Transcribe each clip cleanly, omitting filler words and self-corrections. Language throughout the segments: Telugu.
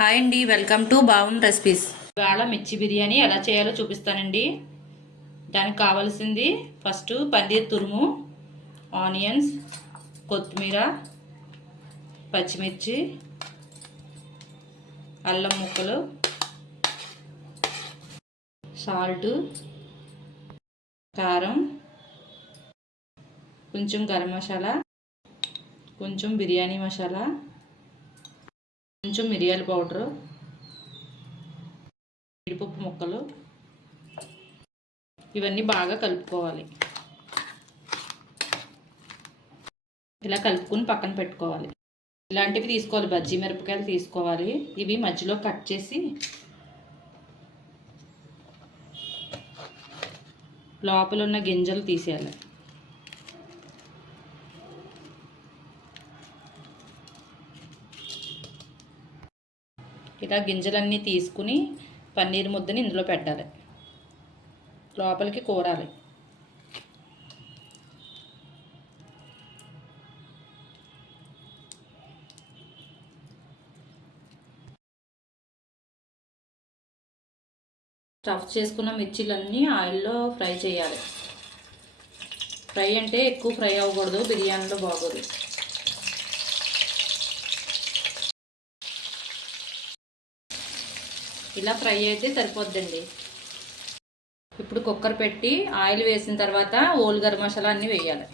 హాయ్ అండి, వెల్కమ్ టు బావం రెసిపీస్. ఇవాళ మిర్చి బిర్యానీ ఎలా చేయాలో చూపిస్తానండి. దానికి కావాల్సింది ఫస్ట్ పన్నీర్ తురుము, ఆనియన్స్, కొత్తిమీర, పచ్చిమిర్చి, అల్లం ముక్కలు, సాల్ట్, కారం, కొంచెం గరం మసాలా, కొంచెం బిర్యానీ మసాలా, కొంచెం మిరియాల పౌడరు, జీడిపప్పు ముక్కలు, ఇవన్నీ బాగా కలుపుకోవాలి. ఇలా కలుపుకుని పక్కన పెట్టుకోవాలి. ఇలాంటివి తీసుకోవాలి, బజ్జీ మిరపకాయలు తీసుకోవాలి. ఇవి మధ్యలో కట్ చేసి లోపల ఉన్న గింజలు తీసేయాలి. ఇలా గింజలన్నీ తీసుకుని పన్నీర్ ముద్దని ఇందులో పెట్టాలి, లోపలికి కూరాలి. స్టఫ్ చేసుకున్న మిర్చీలన్నీ ఆయిల్లో ఫ్రై చేయాలి. ఫ్రై అంటే ఎక్కువ ఫ్రై అవ్వకూడదు, బిర్యానీలో బాగోదు. ఇలా ఫ్రై అయితే సరిపోద్దండి. ఇప్పుడు కుక్కర్ పెట్టి ఆయిల్ వేసిన తర్వాత ఓల్ గరం మసాలా అన్నీ వేయాలి.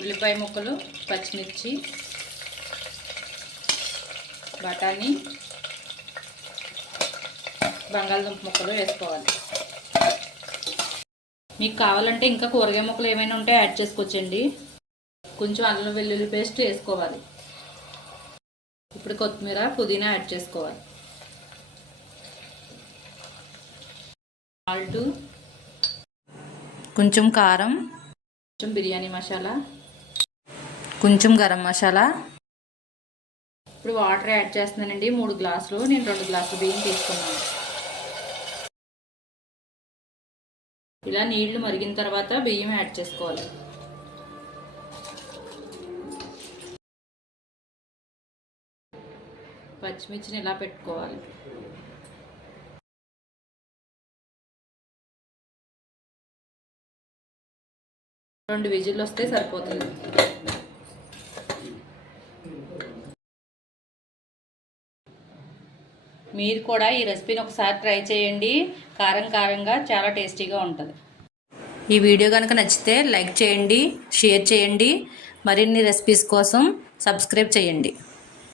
ఉల్లిపాయ ముక్కలు, పచ్చిమిర్చి, బఠానీ, బంగాళదుంప ముక్కలు వేసుకోవాలి. మీకు కావాలంటే ఇంకా కూరగాయ ముక్కలు ఏమైనా ఉంటే యాడ్ చేసుకోవచ్చండి. కొంచెం అల్లం వెల్లుల్లి పేస్ట్ వేసుకోవాలి. ఇప్పుడు కొత్తిమీర, పుదీనా యాడ్ చేసుకోవాలి. సాల్ట్, కొంచెం కారం, కొంచెం బిర్యానీ మసాలా, కొంచెం గరం మసాలా. ఇప్పుడు వాటర్ యాడ్ చేస్తున్నానండి. 3 గ్లాసులు, నేను 2 గ్లాసులు బియ్యం తీసుకున్నాను. ఇలా నీళ్లు మరిగిన తర్వాత బియ్యం యాడ్ చేసుకోవాలి. పచ్చిమిర్చిని ఇలా పెట్టుకోవాలి. రెండు విజిల్లు వస్తే సరిపోతుంది. మీరు కూడా ఈ రెసిపీని ఒకసారి ట్రై చేయండి. కారం కారంగా చాలా టేస్టీగా ఉంటుంది. ఈ వీడియో కనుక నచ్చితే లైక్ చేయండి, షేర్ చేయండి. మరిన్ని రెసిపీస్ కోసం సబ్స్క్రైబ్ చేయండి.